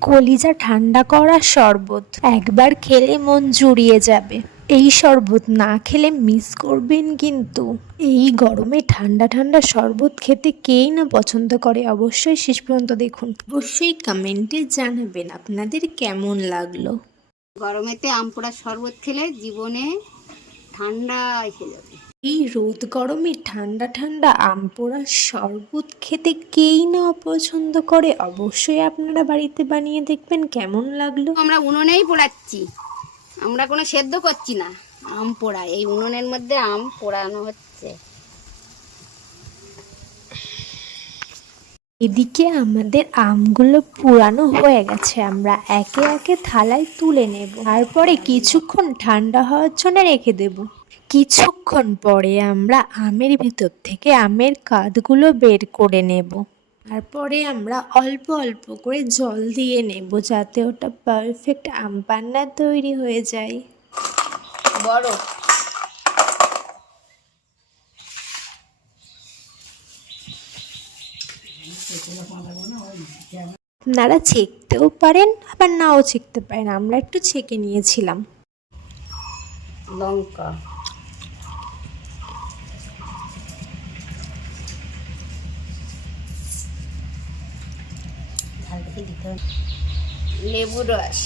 কলিজা ঠান্ডা করা শরবত একবার খেলে মন জুড়িয়ে যাবে। এই শরবত না খেলে মিস করবেন কিন্তু। এই গরমে ঠান্ডা ঠান্ডা শরবত খেতে কেই না পছন্দ করে। অবশ্যই শেষ পর্যন্ত দেখুন। অবশ্যই কমেন্টে জানাবেন আপনাদের কেমন লাগলো। গরমেতে আম পোড়া শরবত খেলে জীবনে ঠান্ডা এসে যাবে। এই রোদ গরমে ঠান্ডা ঠান্ডা আম পোড়া শরবত খেতে কেই না অপছন্দ করে। অবশ্যই আপনারা বাড়িতে বানিয়ে দেখবেন কেমন লাগলো। আমরা উনুনেই পোড়াচ্ছি, আমরা কোনো সেদ্ধ করছি না, আম পোড়া এই উনুনের মধ্যে আম পোড়ানো হচ্ছে। এদিকে আমাদের আমগুলো পুরানো হয়ে গেছে, আমরা একে একে থালায় তুলে নেব। তারপরে কিছুক্ষণ ঠান্ডা হওয়ার জন্য রেখে দেব। কিছুক্ষণ পরে আমরা আমের ভিতর থেকে আমের কাঁধগুলো বের করে নেব। তারপরে আমরা অল্প অল্প করে জল দিয়ে নেব যাতে ওটা পারফেক্ট আম পান্না তৈরি হয়ে যায়। বড় আপনারা ছেঁকতেও পারেন আবার নাও ছেঁকতে পারেন, আমরা একটু ছেঁকে নিয়েছিলাম। লঙ্কা, লেবু রস,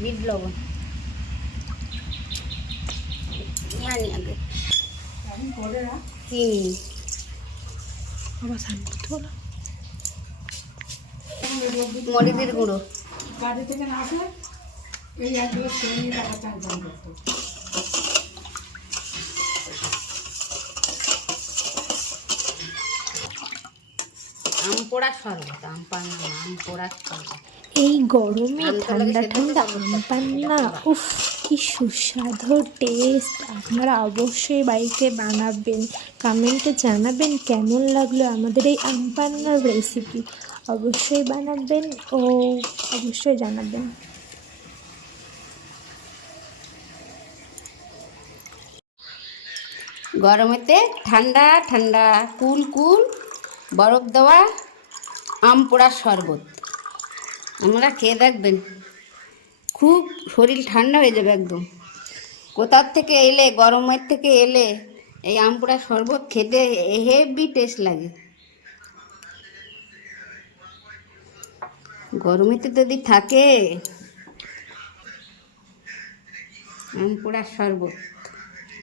বিট লবণ, আগে চিনি, মরিচের গুঁড়ো, আম পোড়া শরবত, আম পান্না, আম পোড়া শরবত। এই গরমে ঠান্ডা ঠান্ডা আম পান্না, উফ কি সুস্বাদু টেস্ট। আপনারা অবশ্যই বাড়িতে বানাবেন, কমেন্টে জানাবেন কেমন লাগলো আমাদের এই আম পান্নার রেসিপি। অবশ্যই বানাবেন ও অবশ্যই জানাবেন। গরমেতে ঠান্ডা ঠান্ডা কুল কুল বরফ দেওয়া আম পোড়া শরবত আমরা খেয়ে দেখবেন, খুব শরীর ঠান্ডা হয়ে যাবে একদম। কোথার থেকে এলে, গরমের থেকে এলে এই আম পোড়া শরবত খেতে হেভি টেস্ট লাগে। গরমেতে যদি থাকে আম পোড়া শরবত।